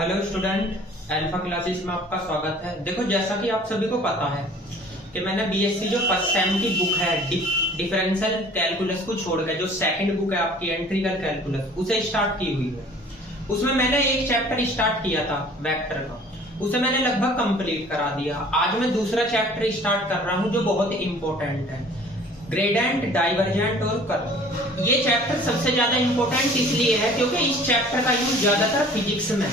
Hello student, alpha classes में आपका स्वागत है। देखो, जैसा कि आप सभी को पता है कि मैंने बीएससी जो फर्स्ट सेम की बुक है डिफरेंशियल कैलकुलस को छोड़कर जो सेकंड बुक है आपकी एंट्रिकल कैलकुलस, उसे स्टार्ट की हुई है। उसमें मैंने एक चैप्टर स्टार्ट किया था वेक्टर का, उसे मैंने लगभग कंप्लीट करा दिया। आज मैं दूसरा चैप्टर स्टार्ट कर रहा हूँ जो बहुत इंपॉर्टेंट है, ग्रेडेंट, डाइवर्जेंट और कर्व। ये चैप्टर सबसे ज्यादा इंपॉर्टेंट इसलिए है क्योंकि इस चैप्टर का यूज ज्यादातर फिजिक्स में है,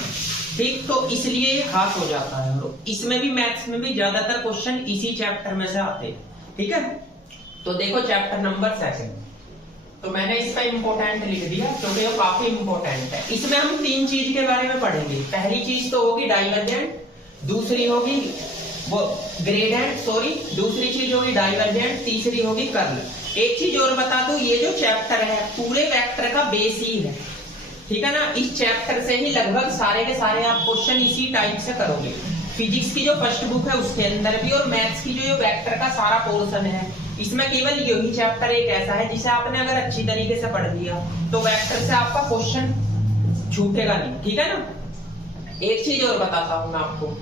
ठीक, तो इसलिए ये खास हो जाता है। और इसमें भी, मैथ्स में भी ज्यादातर क्वेश्चन इसी चैप्टर में से आते हैं, ठीक है। तो देखो चैप्टर नंबर 2, तो मैंने इसका इंपॉर्टेंट लिख दिया क्योंकि ये काफी इंपॉर्टेंट है। इसमें हम 3 चीज के बारे में पढ़ेंगे। पहली चीज तो होगी डाइवर्जेंट, दूसरी होगी वो ग्रेडेंट, दूसरी चीज होगी डाइवर्जेंट, तीसरी होगी कर्ल। एक चीज और बता दूं, ये जो चैप्टर है पूरे वेक्टर का बेस ही है, ठीक है ना। इस चैप्टर से ही लगभग सारे के सारे आप क्वेश्चन इसी टाइप से करोगे। फिजिक्स की जो फर्स्ट बुक है उसके अंदर भी, और मैथ्स की जो वेक्टर का सारा पोर्शन है, इसमें केवल यही चैप्टर एक ऐसा है जिसे आपने अगर अच्छी तरीके से पढ़ लिया तो वेक्टर से आपका क्वेश्चन छूटेगा नहीं, ठीक है ना। एक चीज और बताता हूं मैं आपको,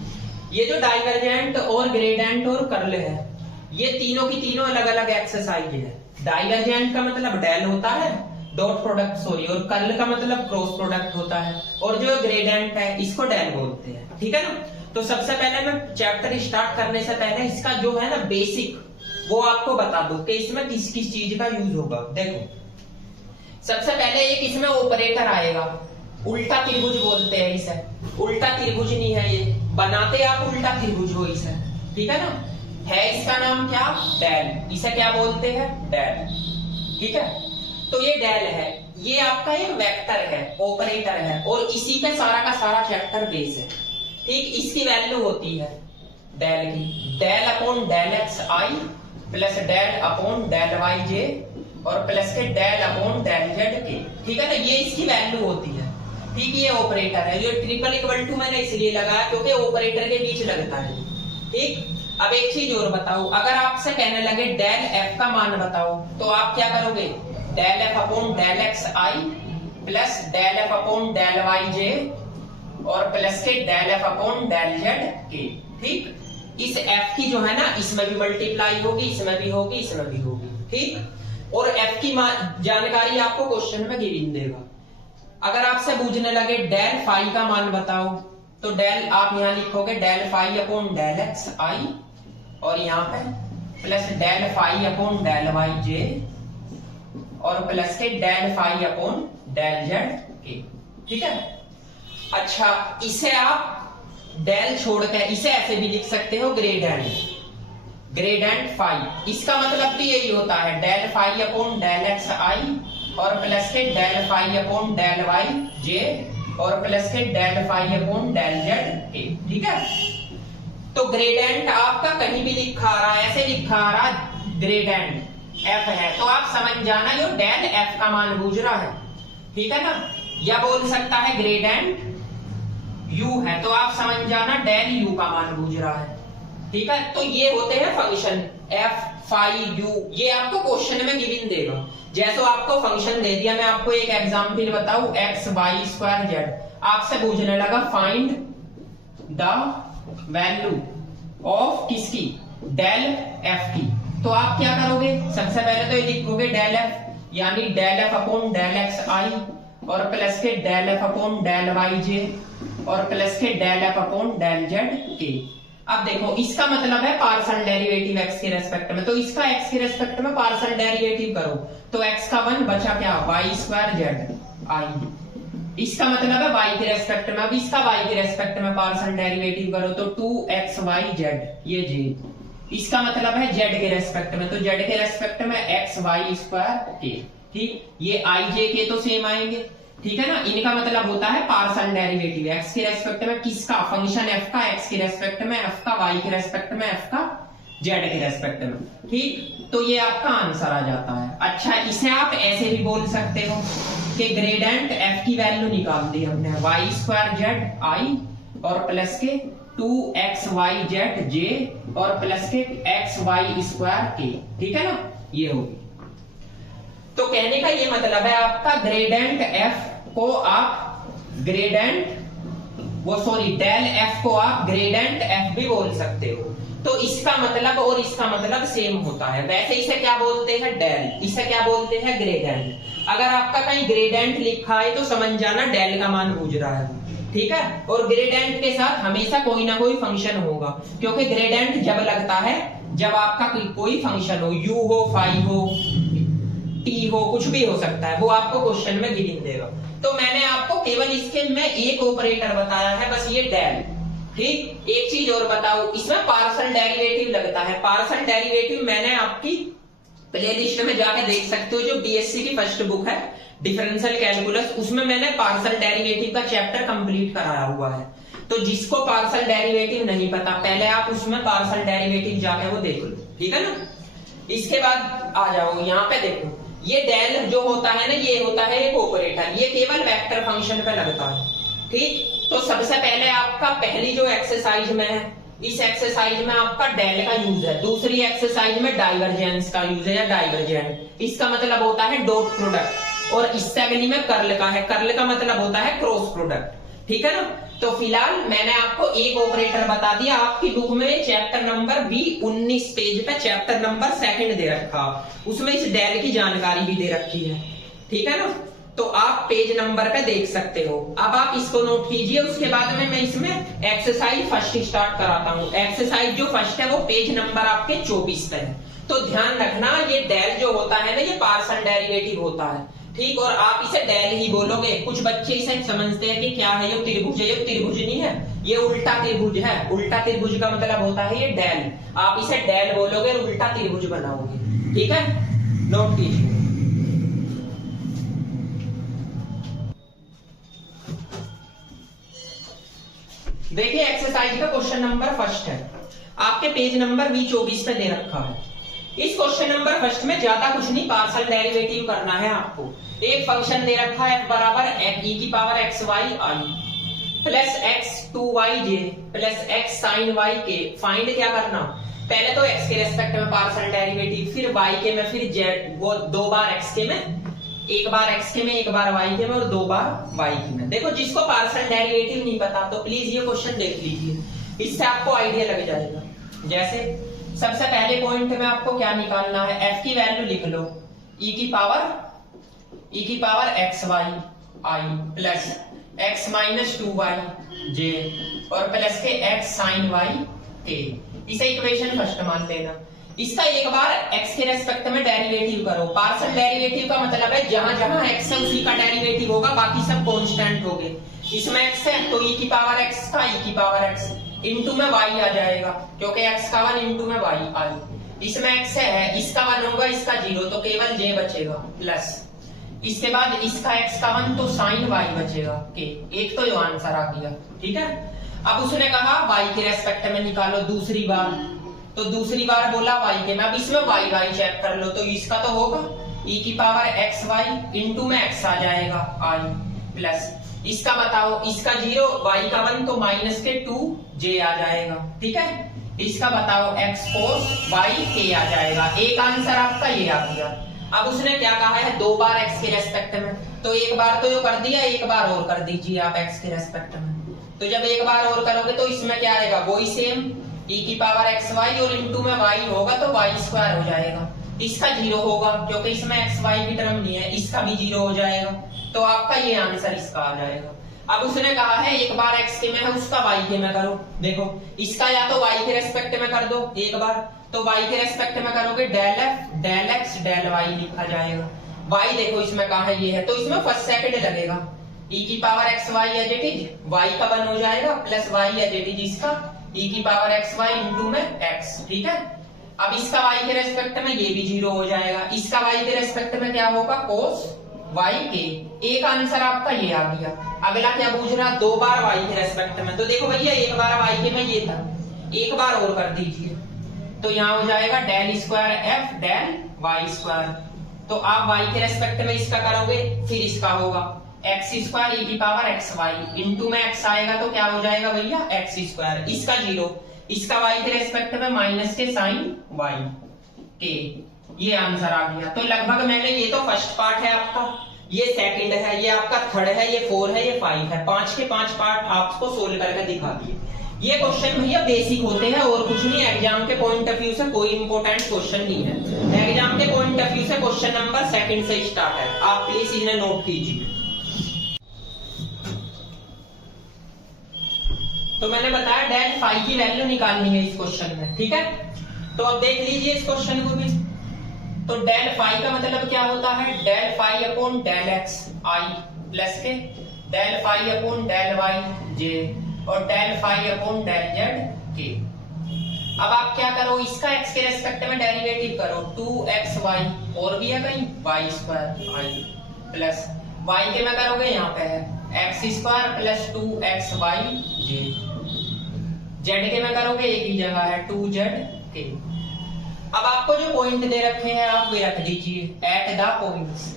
ये जो डाइवर्जेंट और ग्रेडेंट और कर्ल है, ये तीनों की तीनों अलग अलग एक्सरसाइज है। डाइवर्जेंट का मतलब डेल होता है, डॉट प्रोडक्ट, और कर्ल का मतलब क्रॉस प्रोडक्ट होता है, और जो ग्रेडेंट है इसको डेल बोलते हैं, ठीक है ना। तो सबसे पहले मैं चैप्टर स्टार्ट करने से पहले इसका जो है ना बेसिक, वो आपको बता दूं कि इसमें किस किस चीज का यूज होगा। देखो, सबसे पहले एक इसमें ऑपरेटर आएगा, उल्टा त्रिभुज बोलते हैं इसे। उल्टा त्रिभुज नहीं है ये, बनाते आप उल्टा त्रिभुज हो इसे, ठीक है ना। है इसका नाम क्या? डेल। इसे क्या बोलते हैं? डेल, ठीक है। तो ये डेल है, ये आपका एक वेक्टर है, ऑपरेटर है, और इसी पे सारा का सारा चैप्टर बेस है, ठीक। इसकी वैल्यू होती है डेल की, del upon del X I plus del upon del Y J और plus K del upon del Z K, ठीक है ना। ये इसकी वैल्यू होती है, ठीक। ये ऑपरेटर है, ये ट्रिपल इक्वल टू मैंने इसलिए लगाया क्योंकि ऑपरेटर के बीच लगता है, ठीक। अब एक चीज और बताओ, अगर आपसे कहने लगे डेल एफ का मान बताओ, तो आप क्या करोगे? Del F upon del X I plus del F upon del Y J और plus K del F upon del Z K, ठीक। इस एफ की जो है ना, इसमें भी मल्टीप्लाई होगी, इसमें भी होगी, इसमें भी होगी, ठीक। और एफ की जानकारी आपको क्वेश्चन में गिवन देगा। अगर आपसे पूछने लगे डेल फाई का मान बताओ, तो डेल आप यहां लिखोगे del phi upon del X I, और यहाँ पे plus del phi upon del Y J और plus K del phi upon del Z K, ठीक है। अच्छा, इसे आप डेल छोड़कर इसे ऐसे भी लिख सकते हो, ग्रेडेंट, ग्रेडेंट फाई। इसका मतलब भी यही होता है, del phi upon del X I और plus K del phi upon del Y J और plus K del phi upon del Z K, ठीक है। तो ग्रेडेंट आपका कहीं भी लिखा आ रहा है, ऐसे लिखा आ रहा ग्रेडेंट एफ है, तो आप समझ जाना ये डेल एफ का मान पूछ रहा है, ठीक है ना। या बोल सकता है ग्रेडेंट यू है, तो आप समझ जाना डेल यू का मान पूछ रहा है, ठीक है। तो ये होते हैं फंक्शन एफ फाई यू, ये आपको क्वेश्चन में गिवन देगा। जैसे आपको फंक्शन दे दिया, मैं आपको एक एग्जांपल बताऊं, एक्स वाई स्क्वायर जेड, आपसे पूछने लगा फाइंड द वैल्यू ऑफ किसकी? डेल एफ की। तो आप क्या करोगे? सबसे पहले तो ये लिखोगे डेल एफ, यानी del F upon del X I और plus K del F upon del Y J और plus K del F upon del Z K. अब देखो, इसका मतलब है पार्शियल डेरिवेटिव एक्स के रेस्पेक्ट में, तो इसका एक्स के रेस्पेक्ट में पार्शियल डेरिवेटिव करो, तो एक्स का 1 बचा क्या? Y square Z I. इसका मतलब है वाई के रेस्पेक्ट में, अब इसका वाई के रेस्पेक्ट में पार्शियल डेरिवेटिव करो, तो 2x y z, ये z। इसका मतलब है जेड के रेस्पेक्ट में, तो जेड के रेस्पेक्ट में एक्स वाई स्क्वायर के, ठीक। ये आई जे के तो सेम आएंगे, ठीक है ना। इनका मतलब होता है पार्शियल डेरिवेटिव एक्स के रेस्पेक्ट में किसका? फंक्शन एफ का, एक्स के रेस्पेक्ट में एफ का, वाई के रेस्पेक्ट में एफ का, जेड के रेस्पेक्ट में, ठीक। तो ये आपका आंसर आ जाता है। अच्छा, इसे आप ऐसे भी बोल सकते हो कि ग्रेडेंट एफ की वैल्यू निकाल दी हमने, वाई स्क्वायर जेड आई और प्लस के 2x y z j और प्लस के x y स्क्वायर k, ठीक है ना, ये होगी। तो कहने का ये मतलब है आपका ग्रेडेंट f को आप ग्रेडेंट वो सॉरी डेल एफ को आप ग्रेडेंट एफ भी बोल सकते हो। तो इसका मतलब और इसका मतलब सेम होता है। वैसे इसे क्या बोलते हैं, डेल, इसे क्या बोलते हैं, ग्रेडेंट। अगर आपका कहीं ग्रेडेंट लिखा है तो समझ जाना डेल का मान पूछ रहा है, ठीक है। और ग्रेडेंट के साथ हमेशा कोई ना कोई फंक्शन होगा, क्योंकि ग्रेडेंट जब लगता है जब आपका कोई फंक्शन हो, यू हो, फाई हो, टी हो, कुछ भी हो सकता है, वो आपको क्वेश्चन में गिन देगा। तो मैंने आपको केवल इसके में एक ऑपरेटर बताया है, बस ये डेल, ठीक। एक चीज और बताओ, इसमें पार्शियल डेरिवेटिव लगता है। पार्शियल डेरिवेटिव मैंने आपकी प्लेलिस्ट में जाके देख सकते हो, जो बीएससी की फर्स्ट बुक है डिफरेंशियल कैलकुलस, उसमें मैंने पार्शियल डेरिवेटिव का चैप्टर कंप्लीट कराया हुआ है। तो जिसको पार्शियल डेरिवेटिव नहीं पता, पहले आप उसमें पार्शियल डेरिवेटिव जाके वो देख लो, ठीक है ना। इसके बाद आ जाओ यहाँ पे, देखो ये डेल जो होता है ना, ये होता है एक ऑपरेटर, ये केवल वेक्टर फंक्शन पे लगता है, ठीक। तो सबसे पहले आपका पहली जो एक्सरसाइज में है, इस एक्सरसाइज में आपका डेल का यूज है, दूसरी एक्सरसाइज में डाइवर्जेंस का यूज है या डाइवर्जेंट। इसका मतलब होता है डॉट प्रोडक्ट, और इससे अगली में कर्ल का है, कर्ल का मतलब होता है क्रॉस प्रोडक्ट, ठीक है ना। तो फिलहाल मैंने आपको एक ऑपरेटर बता दिया। आपकी बुक में चैप्टर नंबर B19 पेज पे चैप्टर नंबर 2 दे रखा, उसमें इस डेल की जानकारी भी दे रखी है, ठीक है ना। तो आप पेज नंबर पे देख सकते हो। अब आप इसको नोट कीजिए, उसके बाद में मैं इसमें एक्सरसाइज फर्स्ट स्टार्ट कराता हूँ। एक्सरसाइज जो फर्स्ट है वो पेज नंबर आपके 24 पे है। तो ध्यान रखना, ये डेल जो होता है ना, ये पार्शियल डेरिवेटिव होता है, ठीक। और आप इसे डेल ही बोलोगे। कुछ बच्चे इसे समझते हैं कि क्या है, ये त्रिभुज है, ये त्रिभुज नहीं है, ये उल्टा त्रिभुज है। उल्टा त्रिभुज का मतलब होता है ये डेल, आप इसे डेल बोलोगे और उल्टा त्रिभुज बनाओगे, ठीक है। नोट कीजिए। देखिए एक्सरसाइज का क्वेश्चन नंबर फर्स्ट है, आपके पेज नंबर B24 पे दे रखा है। इस क्वेश्चन नंबर फर्स्ट में ज्यादा कुछ नहीं, पार्शियल डेरिवेटिव करना है आपको। एक फंक्शन दे रखा है f बराबर e की power xy i plus x2yj plus x sin y k। Find क्या करना, पहले तो x के रेस्पेक्ट में पार्शियल डेरिवेटिव, फिर y के में, फिर z, वो 2 बार x के में, एक बार x के में, एक बार y के में, और 2 बार y के में। देखो जिसको पार्शियल डेरिवेटिव नहीं पता तो प्लीज ये क्वेश्चन देख लीजिए, इससे आपको आइडिया लग जाएगा। जैसे सबसे पहले पॉइंट में आपको क्या निकालना है, f की वैल्यू लिख लो, e की power xy i plus x minus 2y j और प्लस के x sin y k। इसे इक्वेशन फर्स्ट मान लेना। इसका एक बार x के रेस्पेक्ट में डेरिवेटिव करो। पार्शियल डेरिवेटिव का मतलब है जहां जहां x है उसी का डेरिवेटिव होगा, बाकी सब कांस्टेंट होंगे। इसमें x है तो e की पावर x का e की पावर x इंटू में y आ जाएगा, क्योंकि x का 1 इंटू में y आई। इसमें x है, इसका 1 होगा, इसका 0, तो केवल j बचेगा, प्लस इसके बाद इसका x का 1 तो sin y बचेगा k। एक तो ये आंसर आ गया, ठीक है। अब उसने कहा y के रेस्पेक्ट में निकालो दूसरी बार, तो दूसरी बार बोला y के में। अब इसमें y चेक कर लो, तो इसका तो होगा e की पावर xy इंटू में x आ जाएगा i प्लस इसका बताओ, इसका 0, y का 1 तो माइनस के 2j आ जाएगा, ठीक है। इसका बताओ x cos y k आ जाएगा। एक आंसर आपका ये आ गया। अब उसने क्या कहा है, 2 बार x के रेस्पेक्ट में, तो एक बार तो ये कर दिया, एक बार और कर दीजिए आप x के रेस्पेक्ट में। तो जब एक बार और करोगे तो इसमें क्या आएगा, वही सेम e की पावर xy और इंटू में y होगा तो y स्क्वायर हो जाएगा। इसका 0 होगा क्योंकि इसमें xy की टर्म नहीं है, इसका भी 0 हो जाएगा। तो आपका ये आंसर इसका आ जाएगा। अब उसने कहा है एक बार x के में है उसका y के में करो। देखो इसका या तो y के रेस्पेक्ट में कर दो एक बार, तो y के रेस्पेक्ट में करोगे del f del x del y लिखा जाएगा। y देखो इसमें कहा है, ये है तो इसमें फर्स्ट सेकंड लगेगा। e की power xy as it is y का 1 हो जाएगा plus y as it is इसका e की पावर xy इंटू में x, ठीक है। अब इसका y के रेस्पेक्ट में ये भी 0 हो जाएगा, इसका y के रेस्पेक्ट में क्या होगा, cos y के। एक आंसर आपका ये आ गया। अगला क्या पूछ रहा, 2 बार y के रेस्पेक्ट में, तो देखो भैया एक बार y के में ये था, एक बार और कर दीजिए, तो यहाँ हो जाएगा del square f del y square. तो आप y के रेस्पेक्ट में इसका करोगे, फिर इसका होगा x स्क्वायर e की पावर xy इंटू में x आएगा तो क्या हो जाएगा भैया x स्क्वायर, इसका 0, इसका y के रेस्पेक्ट में माइनस के साइन y के। ये आंसर आ गया। तो लगभग मैंने, ये तो फर्स्ट पार्ट है आपका, ये सेकंड है, ये आपका थर्ड है, ये 4 है, ये 5 है। 5 के 5 पार्ट आपको सोल्व करके दिखा दिए। ये क्वेश्चन भैया बेसिक होते हैं और कुछ नहीं, एग्जाम के पॉइंट ऑफ व्यू से कोई इंपॉर्टेंट क्वेश्चन नहीं है। एग्जाम के पॉइंट ऑफ व्यू से क्वेश्चन नंबर सेकंड से स्टार्ट है, आप प्लीज इन्हें नोट कीजिए। तो मैंने बताया डेल फाई की वैल्यू निकालनी है इस क्वेश्चन में, ठीक है। तो अब देख लीजिए इस क्वेश्चन को भी। तो डेल फाई का मतलब क्या होता है, del phi upon del X I plus K del phi upon del Y J और del phi upon del Z K. अब आप क्या करो, इसका एक्स के रेस्पेक्ट में डेरिवेटिव करो, 2xy और भी है कहीं y² आई प्लस y के में करोगे यहाँ पे है x² प्लस 2xy जे, जेड के में करोगे एक ही जगह है 2z के। अब आपको जो पॉइंट दे रखे हैं आप वे रख दीजिए एट द पॉइंट्स।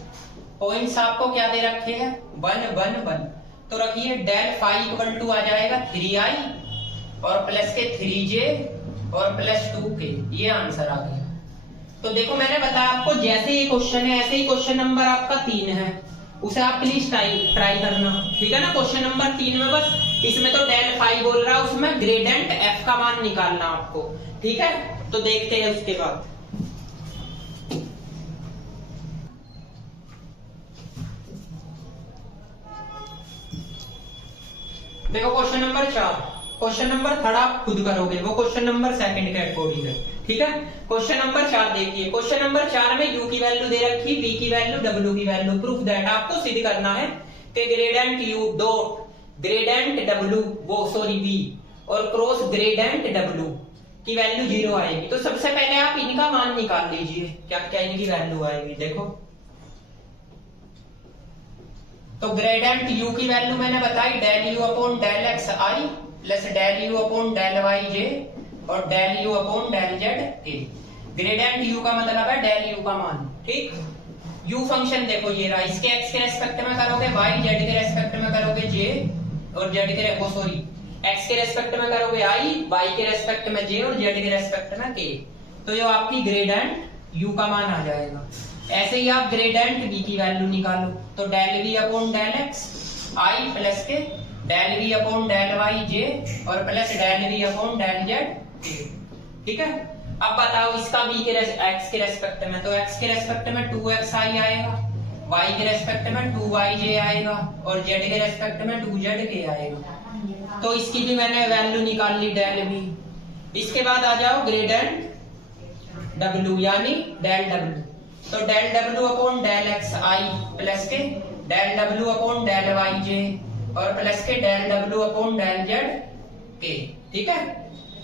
पॉइंट्स आपको क्या दे रखे हैं 1 1 1, तो रखिए डेल फाई इक्वल टू आ जाएगा 3i और प्लस के 3j और प्लस 2k, ये आंसर आ गया। तो देखो मैंने बताया आपको जैसे ये क्वेश्चन है ऐसे ही क्वेश्चन नंबर आपका 3 है, उसे आप प्लीज ट्राई करना, ठीक है ना। क्वेश्चन नंबर 3 में बस इसमें तो डेल फाई बोल रहा है, उसमें ग्रेडेंट f का मान निकालना आपको, ठीक है। तो देखते हैं उसके बाद। देखो क्वेश्चन नंबर 4, क्वेश्चन नंबर 3 आप खुद करोगे, वो क्वेश्चन नंबर 2 के अकॉर्डिंग है, ठीक है। क्वेश्चन नंबर 4 देखिए, क्वेश्चन नंबर 4 में u की वैल्यू दे रखी, v की वैल्यू, w की वैल्यू। प्रूफ दैट आपको सिद्ध करना है कि gradient u dot gradient w v और क्रॉस ग्रेडेंट w की वैल्यू 0 आएगी। तो सबसे पहले आप इनका मान निकाल लीजिए, क्या क्या इनकी वैल्यू आएगी। देखो तो ग्रेडेंट u की वैल्यू मैंने बताई del u upon del X I plus del u upon del Y J और del u upon del Z K. Gradient u का मतलब है डेल u का मान, ठीक। u फंक्शन देखो ये रहा, इसके x के रेस्पेक्ट में करोगे y, z के रेस्पेक्ट में करोगे j और z के x के रेस्पेक्ट में करोगे i, y के रेस्पेक्ट में j और z के रेस्पेक्ट में k। तो ये आपकी ग्रेडेंट u का मान आ जाएगा। ऐसे ही आप ग्रेडेंट v की वैल्यू निकालो, तो del v upon del x i plus K del v upon del y j और plus del v upon del z k, ठीक है। अब बताओ इसका v के x के रेस्पेक्ट में, तो x के रेस्पेक्ट में 2xi आएगा, y के रेस्पेक्ट में 2yj आएगा और z के रेस्पेक्ट में 2zk आएगा। तो इसकी भी मैंने वैल्यू निकाल ली डेल v। इसके बाद आ जाओ ग्रेडेंट w यानी डेल w, तो del w upon del X I plus K del w upon del Y J और plus K del w upon del Z K, ठीक है।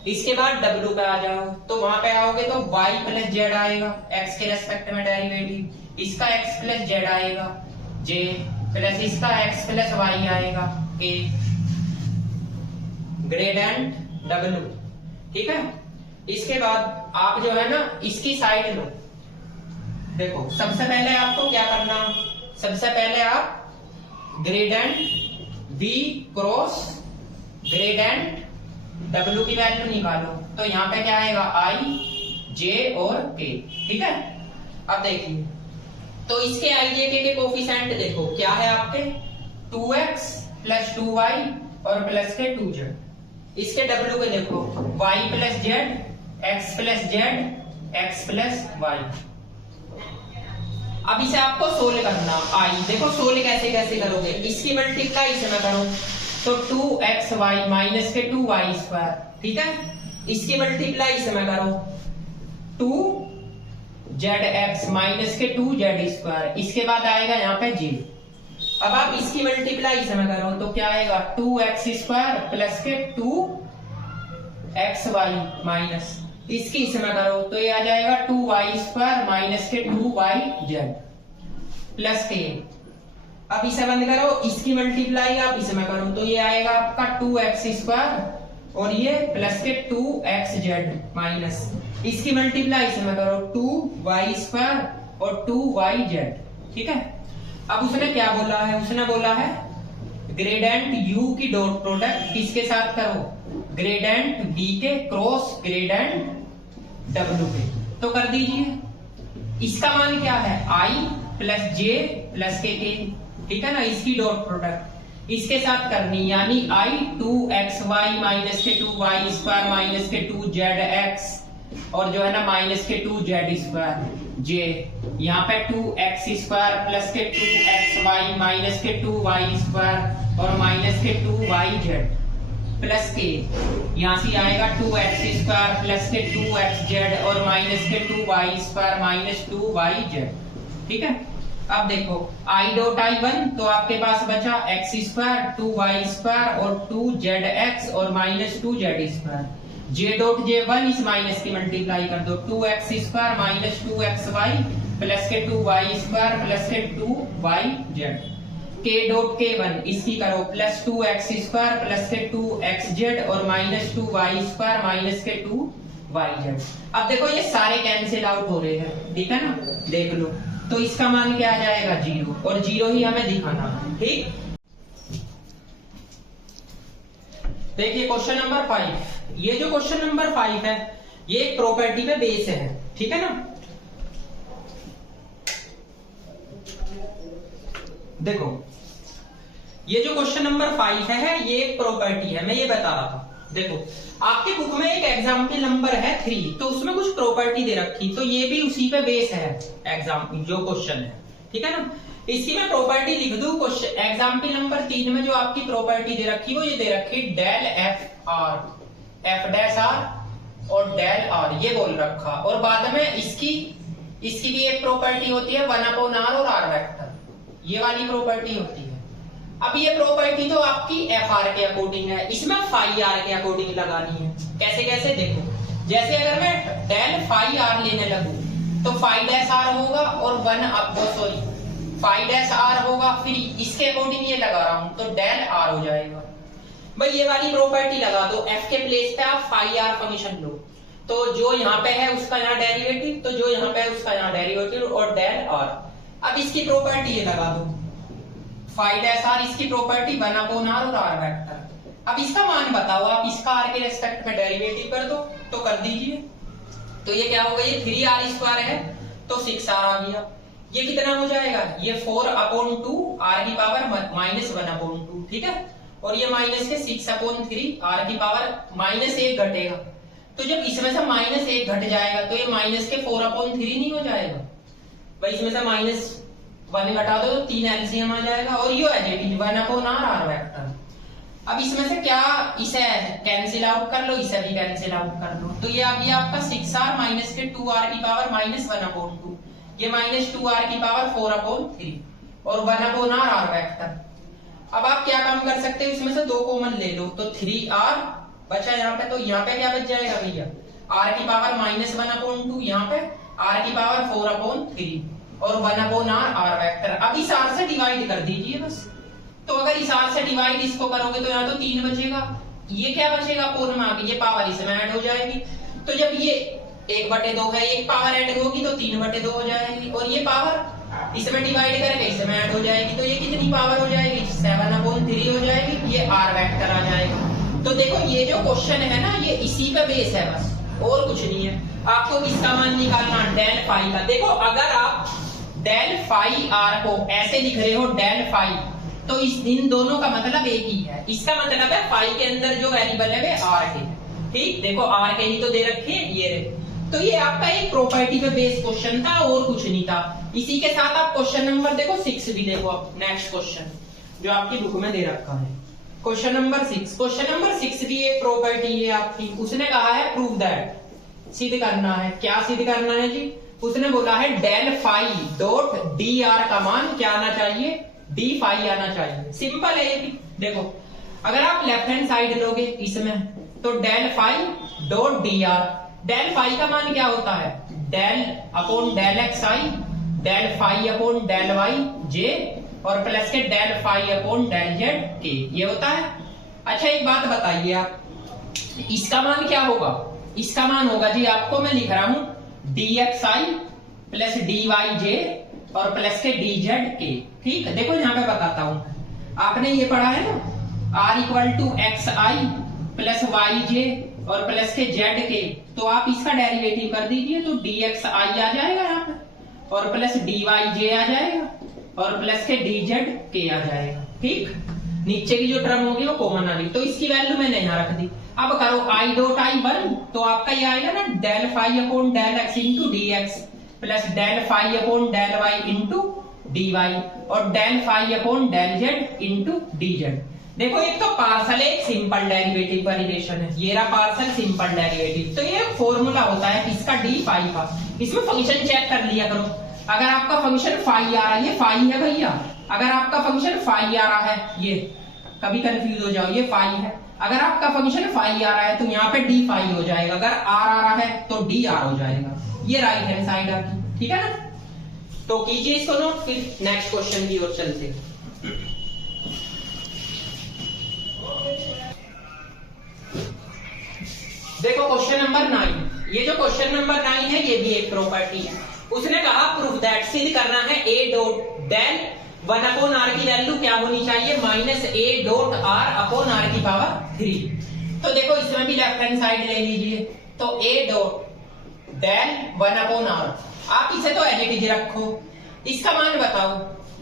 इसके बाद w पे आ जाओ, तो वहां पे आओगे तो y प्लस जेड आएगा, x के रेस्पेक्ट में डेरिवेटिव, इसका x प्लस जेड आएगा j प्लस इसका x प्लस y आएगा k, ग्रेडेंट w, ठीक है। इसके बाद आप जो है ना इसकी साइड लो। देखो सबसे पहले आपको क्या करना, सबसे पहले आप gradient v cross gradient w की वैल्यू निकालो, तो यहाँ पे क्या आएगा i j और k, ठीक है। अब देखिए तो इसके i j k के कोफिशिएंट देखो क्या है आपके 2x प्लस 2y और प्लस के 2z। इसके w के देखो y plus Z x plus Z x plus y। अब इसे आपको सोल्व करना, आई देखो सोल्व कैसे कैसे करोगे, इसकी मल्टीप्लाई इसमें करो तो 2xy माइनस के 2y², ठीक है। इसकी मल्टीप्लाई इसमें करो 2zx माइनस के 2z², इसके बाद आएगा यहाँ पे g। अब आप इसकी मल्टीप्लाई इसमें करो तो क्या आएगा 2x² प्लस के 2xy माइनस, इसकी इसमें करो तो ये आ जाएगा 2y² माइनस के 2yz प्लस के। अब इसे बंद करो, इसकी मल्टीप्लाई आप इसमें करो तो ये आएगा आपका 2x² और ये प्लस के 2xz माइनस, इसकी मल्टीप्लाई इसमें करो 2y² और 2yz, ठीक है। अब उसने क्या बोला है, उसने बोला है ग्रेडेंट u की डॉट प्रोडक्ट किसके साथ करो, ग्रेडेंट v के क्रॉस ग्रेडेंट w के, तो कर दीजिए। इसका मान क्या है i प्लस j प्लस के, ठीक है ना, इसकी डॉट प्रोडक्ट इसके साथ करनी, यानी आई 2xy माइनस के 2y स्क्वायर माइनस के 2zx और जो है ना माइनस के 2z स्क्वायर जे, यहाँ पे 2x स्क्वायर प्लस के 2xy माइनस के 2y स्क्वायर और माइनस के 2yz प्लस के, यहाँ से आएगा 2x स्क्वायर प्लस के 2xz और माइनस के 2y स्क्वायर माइनस 2yz, ठीक है। अब देखो i डॉट i1 तो आपके पास बचा x स्क्वायर 2y स्क्वायर और 2zx और minus 2z square, j dot j1 इस माइनस की मल्टीप्लाई कर दो 2x square minus 2xy plus के 2y स्क्वायर प्लस के 2yz, k डॉट k1 इसकी करो प्लस 2x स्क्वायर प्लस के 2xz और माइनस 2y स्क्वायर माइनस के 2yz। अब देखो ये सारे कैंसिल आउट हो रहे हैं, ठीक है ना, देख लो, तो इसका मान क्या आ जाएगा 0 और 0 ही हमें दिखाना है, ठीक। देखिए क्वेश्चन नंबर 5, ये जो क्वेश्चन नंबर 5 है ये एक प्रॉपर्टी पे बेस है, ठीक है ना। देखो ये जो क्वेश्चन नंबर 5 है ये एक प्रॉपर्टी है, मैं ये बता रहा था। देखो आपके बुक में एक एग्जाम्पल नंबर है 3, तो उसमें कुछ प्रॉपर्टी दे रखी, तो ये भी उसी पे बेस है एग्जाम जो क्वेश्चन है, ठीक है ना। इसकी मैं प्रॉपर्टी लिख दूं, क्वेश्चन एग्जाम्पल नंबर 3 में जो आपकी प्रॉपर्टी दे रखी वो ये दे रखी del F R, F dash R और डेल आर, ये बोल रखा, और बाद में इसकी भी एक प्रॉपर्टी होती है 1/r और r वेक्टर, ये वाली प्रॉपर्टी होती है। अब ये प्रॉपर्टी तो आपकी एफ आर के अकॉर्डिंग है, इसमें फाई आर के अकॉर्डिंग लगानी है। कैसे कैसे देखो, जैसे अगर मैं डेल फाई आर लेने लगूं तो फाई डैश आर होगा और फाई डैश आर होगा, फिर इसके अकॉर्डिंग ये लगा रहा हूं तो डेल आर हो जाएगा। भाई ये वाली प्रॉपर्टी लगा दो, एफ के प्लेस पे आप फाई आर फंक्शन लो, तो जो यहाँ पे है उसका यहाँ डेरिवेटिव, तो जो यहाँ पे है उसका यहाँ डेरिवेटिव और डेल आर। अब इसकी प्रॉपर्टी ये लगा दो फाई डैश आर, इसकी प्रॉपर्टी 1/r और r वेक्टर। अब इसका मान बताओ, आप इसका r के रेस्पेक्ट में डेरिवेटिव कर दो, तो कर दीजिए, तो ये क्या होगा, ये 3r स्क्वायर है तो 6r आ गया, ये कितना हो जाएगा, ये 4/2 r की पावर -1/2, ठीक है, और ये माइनस के 6/3 r की पावर -1 घटेगा, तो जब इसमें से -1 घट जाएगा तो ये माइनस के 4/3 नहीं हो जाएगा। भाई इसमें से -1 घटा दो तो 3 एलसीएम आ जाएगा, और ये है 1/r r वेक्टर। अब इसमें से क्या, इसे कैंसिल आउट कर लो, इसे भी कैंसिल आउट कर लो, तो ये आ गया आपका 6r माइनस के 2r की पावर -1/2, ये -2r की पावर 4/3 और 1/r r वेक्टर। अब आप क्या काम कर सकते हो, इसमें से 2 कॉमन ले लो, तो 3r बचा यहाँ पे, तो यहाँ पे क्या बच जाएगा भैया, r की पावर -1/2, यहाँ पे r की पावर 4/3 और 1/r r वेक्टर। अब इस r से डिवाइड कर दीजिए बस, तो अगर इस r से डिवाइड इसको करोगे तो यहाँ तो 3 बचेगा, ये क्या बचेगा पूर्ण में आगे, ये पावर इसमें ऐड हो जाएगी, तो जब ये 1/2 है, एक पावर ऐड होगी तो 3/2 हो जाएगी, और ये पावर इसमें डिवाइड करके इसमें ऐड हो जाएगी, तो ये कितनी पावर हो जाएगी, 7/3 हो जाएगी, ये r वेक्टर आ जाएगा। तो देखो ये जो क्वेश्चन है ना ये इसी पे बेस है बस, और कुछ नहीं है। आपको इसका मान निकालना डेल फाई का। देखो अगर आप डेल फाई आर को ऐसे लिख रहे हो डेल फाई, तो इन दोनों का मतलब एक ही है, इसका मतलब है फाई के अंदर जो वेरिएबल है वे आर के है, ठीक। देखो आर के ही तो दे रखे हैं, ये रहे, तो ये आपका एक प्रॉपर्टी पे बेस्ड क्वेश्चन था और कुछ नहीं था। इसी के साथ आप क्वेश्चन नंबर देखो 6 भी देखो, नेक्स्ट क्वेश्चन जो आपकी बुक में दे रखा है, क्वेश्चन नंबर 6। क्वेश्चन नंबर 6 भी एक प्रॉपर्टी है आपकी, उसने कहा है प्रूव दैट, सिद्ध करना है। क्या सिद्ध करना है जी, उसने बोला है del phi dot D R का मान क्या आना चाहिए, डी फाई आना चाहिए। सिंपल है ये भी। देखो अगर आप लेफ्ट हैंड साइड लोगे इसमें, तो del phi dot D R, del phi का मान क्या होता है, del upon del X I, del phi upon del Y J, और plus K del phi upon del Z K, ये होता है। अच्छा एक बात बताइए आप, इसका मान क्या होगा, इसका मान होगा जी, आपको मैं लिख रहा हूं D x I plus D Y J और प्लस के डी जेड के, ठीक है। देखो यहाँ पे बताता हूं, आपने ये पढ़ा है ना, R equal to X I plus Y J और प्लस के जेड के, तो आप इसका डेरिवेटिव कर दीजिए, तो डी एक्स आई आ जाएगा यहाँ पे और प्लस डी वाई जे आ जाएगा, और प्लस के डी जेड के आ जाएगा। ठीक, नीचे की जो टर्म होगी वो कॉमन आ गई, तो इसकी वैल्यू मैंने यहाँ रख दी। अब करो आई डॉट आई 1, तो आपका ये आएगा ना del phi upon del X into D X plus del phi upon del Y into D Y और del phi upon del Z into D Z. देखो एक तो पार्सल है, एक सिंपल डेरिवेटिव का रिलेशन है, ये रहा पार्सल सिंपल डेरिवेटिव। तो ये फॉर्मूला होता है किसका, डी फाई का। इसमें फंक्शन चेक कर लिया करो, अगर आपका फंक्शन फाई आ रहा है, ये फाई है भैया, अगर आपका फंक्शन फाई आ रहा है, ये कभी कंफ्यूज हो जाओ, ये फाई है, अगर आपका फंक्शन फाई आ रहा है तो यहाँ पे डी फाई हो जाएगा, अगर आर आ रहा है तो डी आर हो जाएगा। ये राइट हैंड साइड आपकी, ठीक है ना। तो कीजिए इसको नोट, फिर नेक्स्ट क्वेश्चन की ओर चलते हैं। देखो क्वेश्चन नंबर 9, ये जो क्वेश्चन नंबर 9 है ये भी एक प्रॉपर्टी है। उसने कहा प्रूफ दैट, सिद्ध करना है A dot del 1 upon R की वैल्यू क्या होनी चाहिए, minus A dot R upon R की पावर 3। तो देखो इसमें भी लेफ्ट हैंड साइड ले लीजिए, तो A dot del 1 upon R, आप इसे तो एज इट इज रखो, इसका मान बताओ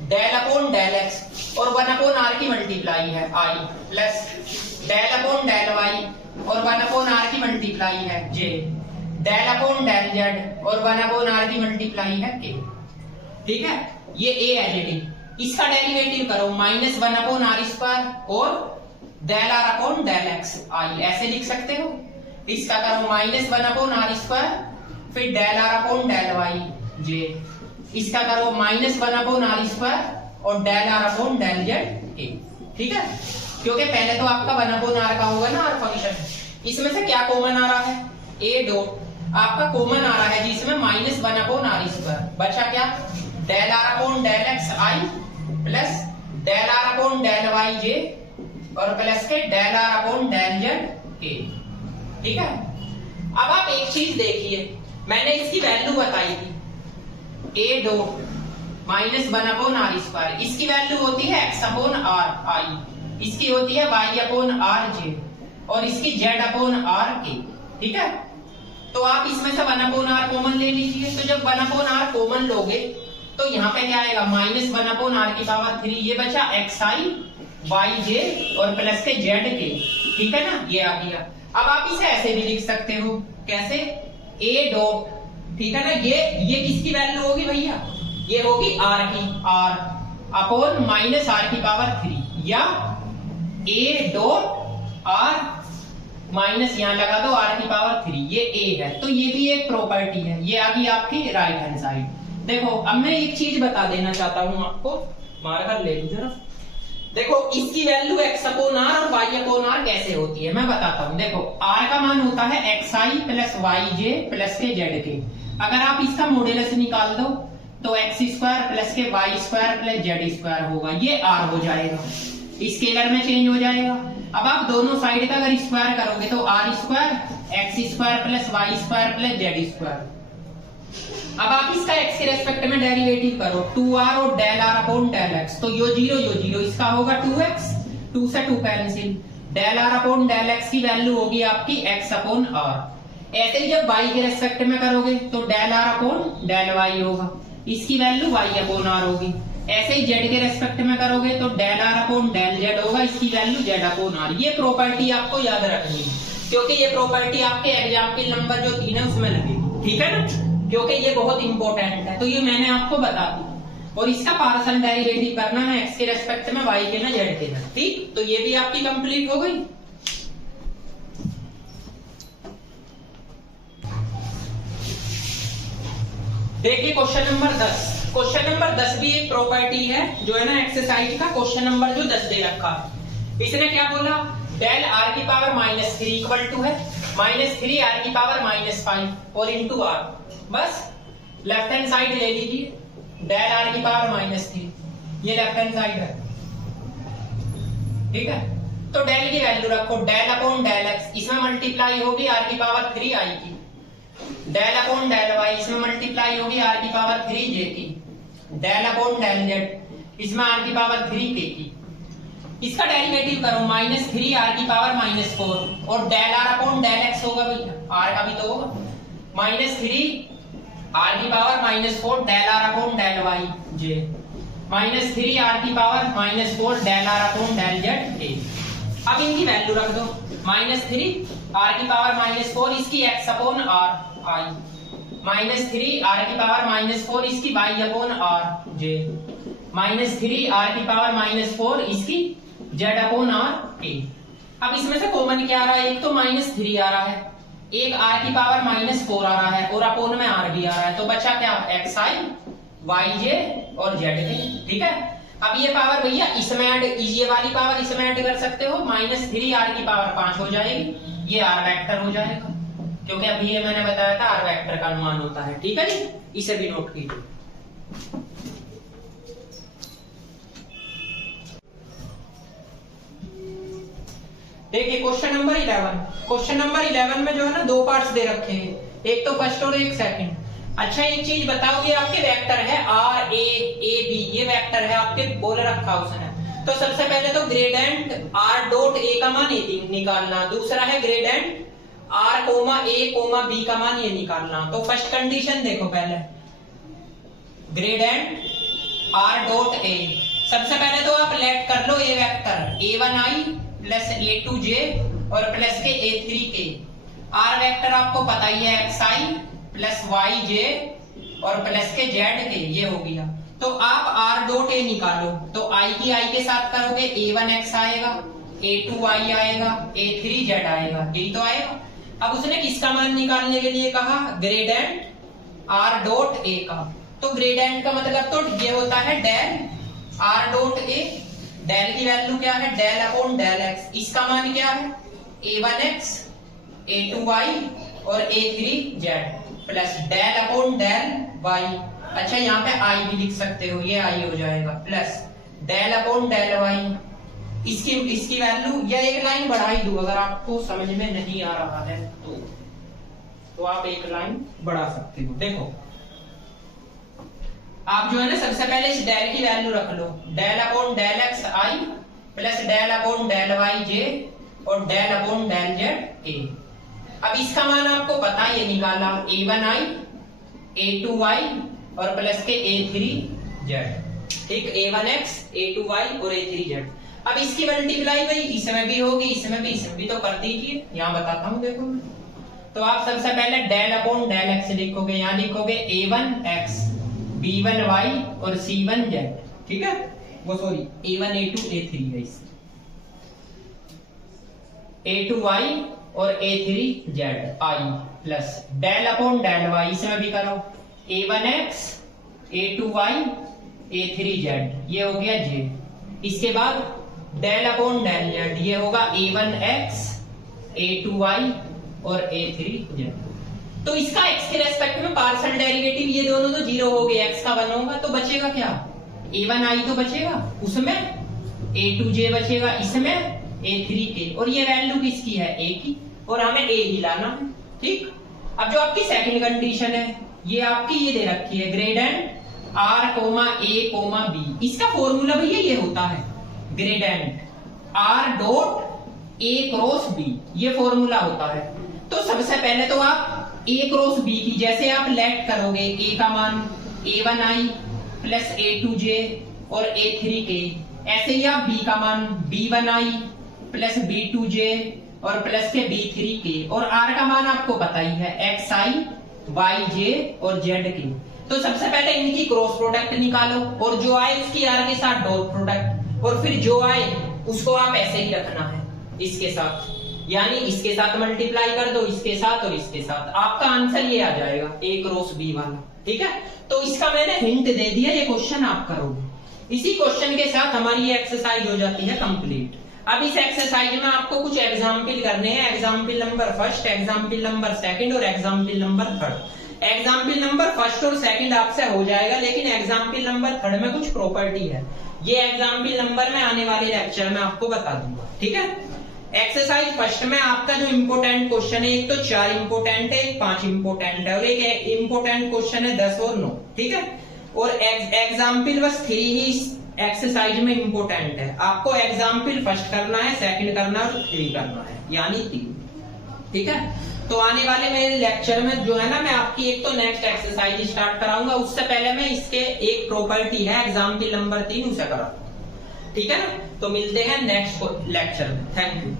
डेल अपॉन डेल एक्स और 1 अपॉन आर की मल्टीप्लाई है I plus del upon del Y और 1 अपॉन आर की मल्टीप्लाई है J, del upon del Z और 1 अपॉन आर की मल्टीप्लाई है के। ठीक है, ये ए एज इट इज, इसका डेरिवेटिव करो माइनस 1 अपॉन आर स्क्वायर और del R upon del X I, ऐसे लिख सकते हो। इसका करो माइनस 1 अपॉन आर स्क्वायर, फिर del R upon del Y J, इसका करो माइनस 1 अपॉन आर स्क्वायर और del R upon del Z A. ठीक है, क्योंकि पहले तो आपका 1 अपॉन आर का होगा ना आर फंक्शन, इसमें से क्या कॉमन आ रहा है, ए डॉट आपका कॉमन आ रहा है जिसमें माइनस 1 अपॉन आर स्क्वायर, बचा क्या del R upon del X I plus del R upon del Y J और plus K del R upon del Z K. ठीक है, अब आप एक चीज देखिए, मैंने इसकी वैल्यू बताई थी A dot minus 1 upon R square, इसकी वैल्यू होती है एक्स अपॉन आर आई, इसकी होती है वाई अपॉन आर जे और इसकी जेड अपॉन आर के। ठीक है, तो आप इसमें से 1 अपॉन आर कॉमन ले लीजिए, तो जब 1 अपॉन आर कॉमन लोगे तो यहाँ पे क्या आएगा माइनस 1 अपॉन आर की पावर 3, ये बचा एक्स आई वाई जे और प्लस के जेड के। ठीक है ना, ये आ गया। अब आप इसे ऐसे भी लिख सकते हो, कैसे ए डॉट, ठीक है ना, ये किसकी वैल्यू होगी भैया, ये होगी आर की, आर अपॉन माइनस आर की पावर 3 या ए डॉट आर माइनस यहां लगा दो आर की पावर 3, ये ए है। तो ये भी एक प्रॉपर्टी है, ये आ गई आपकी राइट हैंड साइड। देखो अब मैं एक चीज बता देना चाहता हूं आपको, मार्कर ले लो जरा। देखो इसकी वैल्यू x अपॉन आर और y अपॉन आर कैसे होती है मैं बताता हूं। देखो r का मान होता है xi प्लस yj प्लस के z के, अगर आप इसका मॉड्यूलस निकाल दो तो x स्क्वायर प्लस के y square plus z square होगा, ये r हो जाएगा, स्केलर में चेंज हो जाएगा। अब आप दोनों साइड का अगर स्क्वायर करोगे तो r square X square plus Y square plus Z square. अब आप इसका x के रेस्पेक्ट में डेरिवेटिव करो, 2r और del r upon del x, तो यो जीरो इसका होगा 2x, 2 से 2 cancel, del r upon del x की वैल्यू होगी आपकी x अपॉन r। ऐसे ही जब y के रेस्पेक्ट में करोगे तो del r upon del y होगा, इसकी वैल्यू y अपॉन r होगी। ऐसे ही z के रेस्पेक्ट में करोगे तो del r upon del z होगा, इसकी वैल्यू z अपॉन r। ये प्रॉपर्टी आपको याद रखनी है, क्योंकि ये प्रॉपर्टी आपके एग्जाम्पल नंबर जो 3 है उसमें लगेगी। ठीक है ना, क्योंकि ये बहुत इंपॉर्टेंट है, तो ये मैंने आपको बता दी। और इसका पार्शियल डेरिवेटिव करना है x के रेस्पेक्ट में, y के ना z के ना। ठीक, तो ये भी आपकी कंप्लीट हो गई। देखिए क्वेश्चन नंबर 10, क्वेश्चन नंबर 10 भी एक प्रॉपर्टी है जो है ना एक्सरसाइज का क्वेश्चन नंबर जो 10 दे रखा है। इसने क्या बोला, डेल r की पावर -3 इक्वल टू है -3 r की पावर -5 और इंटू r। बस लेफ्ट हैंड साइड ले लीजिए, डेल r की पावर -3, ये लेफ्ट हैंड साइड है। ठीक है, तो डेल की वैल्यू रखो, डेल अपॉन डेल x, इसमें मल्टीप्लाई होगी r की पावर 3 i की, डेल अपॉन डेल y, इसमें मल्टीप्लाई होगी r की पावर 3 j की, डेल अपॉन डेल z, इसमें r की पावर 3 k की। इसका डेरिवेटिव करो -3 r की पावर -4 और del r upon del x होगा भैया, r का भी तो होगा, -3 r की power -4 del r upon del y j -3 r⁻⁻4 del r upon del z a। अब इनकी वैल्यू रख दो, -3 r⁻⁻4 इसकी x upon r i, -3 r⁻⁻4 इसकी y upon r j, -3 r⁻⁻4 इसकी z अपॉन r k। अब इसमें से कॉमन क्या आ रहा है, एक तो -3 आ रहा है, एक r⁻⁻4 आ रहा है और अपॉन में r भी आ रहा है, तो बचा क्या, xi yj और zk। ठीक है, अब ये पावर भैया इसमें ऐड, ये वाली पावर इसमें ऐड कर सकते हो, -3 r⁻5 हो जाएगी, ये r वेक्टर हो जाएगा, क्योंकि अभी ये मैंने बताया था r वेक्टर का अनुमान होता है। ठीक है जी, इसे भी नोट कीजिए। देखिए क्वेश्चन नंबर 11, क्वेश्चन नंबर 11 में जो है ना 2 पार्ट्स दे रखे हैं, एक तो फर्स्ट और एक सेकंड। अच्छा एक चीज बताओ, ये आपके वेक्टर है r a a b, ये वेक्टर है आपके, बोल रखा उसने। तो सबसे पहले तो ग्रेडेंट r डॉट a का मान ये निकालना, दूसरा है gradient r comma a comma b का मान ये निकालना। तो फर्स्ट कंडीशन देखो, पहले ग्रेडेंट r डॉट a, सबसे पहले तो आप लेट कर लो ये वेक्टर a1i प्लस a2j और प्लस के a3k। r वेक्टर आपको पता ही है xi प्लस yj और प्लस के zk, ये हो गया। तो आप r डॉट a निकालो, तो i की i के साथ करोगे a1x आएगा, a2y आएगा, a3z आएगा, यही तो आएगा। अब उसने किसका मान निकालने के लिए कहा, ग्रेडेंट r डॉट a का। तो ग्रेडेंट का मतलब तो ये होता है del r dot a, del की वैल्यू क्या है, डेल अपॉन डेल x, इसका मान क्या है a1x a2y और a3z plus del upon del y। अच्छा यहाँ पे i भी लिख सकते हो, ये i हो जाएगा, plus del upon del y, इसकी वैल्यू, या एक लाइन बढ़ा ही दूं अगर आपको समझ में नहीं आ रहा है तो आप एक लाइन बढ़ा सकते हो। देखो आप जो है ना सबसे पहले इस डेल की वैल्यू रख लो, del upon del X I plus del upon del Y J और del upon del Z A. अब इसका मान आपको पता है, ये निकाला a1i a2y और प्लस के a3z। ठीक, a1x a2y और a3z। अब इसकी मल्टीप्लाई भाई इसमें भी होगी, इसमें भी तो कर दीजिए, यहाँ बताता हूँ। देखो तो आप सबसे पहले डेल अपॉन डेल एक्स लिखोगे, यहाँ लिखोगे a1x b1y और c1z। ठीक है, वो सॉरी a1 a2 a3 है, a2y और a3z i plus del upon del y, इसमें भी करो a1x a2y a3z, ये हो गया j। इसके बाद डेल अपॉन डेल z, ये होगा a1x a2y और a3z। तो इसका x के रेस्पेक्ट में पार्शियल डेरिवेटिव, ये दोनों तो जीरो हो गए, x का 1 होगा, तो बचेगा क्या, a1i तो बचेगा, उसमें a2j बचेगा, इसमें a3k, और ये वैल्यू किसकी है, a की, और हमें a ही लाना है। ठीक, अब जो आपकी सेकंड कंडीशन है, ये आपकी ये दे रखी है gradient r comma a comma b। इसका फॉर्मूला भैया ये होता है gradient r dot a cross b, ये फॉर्मूला होता है। तो सबसे पहले तो आप a क्रॉस b की जैसे आप लेट करोगे, a का मान a1i प्लस a2j और a3k, ऐसे ही आप b का मान b1i प्लस b2j और प्लस के b3k, और r का मान आपको पता ही है xi yj और zk। तो सबसे पहले इनकी क्रॉस प्रोडक्ट निकालो, और जो आए उसकी r के साथ डॉट प्रोडक्ट, और फिर जो आए उसको आप ऐसे ही रखना है इसके साथ, यानी इसके साथ मल्टीप्लाई कर दो, इसके साथ और इसके साथ, आपका आंसर ये आ जाएगा a क्रॉस b वाला। ठीक है, तो इसका मैंने हिंट दे दिया, ये क्वेश्चन आप करोगे। इसी क्वेश्चन के साथ हमारी ये एक्सरसाइज हो जाती है कंप्लीट। अब इस एक्सरसाइज में आपको कुछ एग्जाम्पल करने हैं, example number first, example number second और example number third. Example number first और सेकंड आपसे हो जाएगा, लेकिन एग्जाम्पल नंबर थर्ड में कुछ प्रॉपर्टी है, ये एग्जाम्पल नंबर में आने वाले लेक्चर में आपको बता दूंगा। ठीक है, एक्सरसाइज फर्स्ट में आपका जो इम्पोर्टेंट क्वेश्चन है, एक तो 4 इम्पोर्टेंट है, एक 5 इम्पोर्टेंट है, और एक इम्पोर्टेंट क्वेश्चन है 10 और 9। ठीक है, और एग्जाम्पल बस 3 ही एक्सरसाइज में इम्पोर्टेंट है। आपको एग्जाम्पल फर्स्ट करना है, सेकंड करना है और 3 करना है, यानी 3। ठीक है। तो आने वाले मेरे लेक्चर में जो है ना, मैं आपकी एक तो नेक्स्ट एक्सरसाइज स्टार्ट कराऊंगा, उससे पहले मैं इसके एक प्रॉपर्टी है एग्जाम्पल नंबर 3 उसे कराऊंगा, ठीक है ना। तो मिलते हैं नेक्स्ट लेक्चर में। Thank you.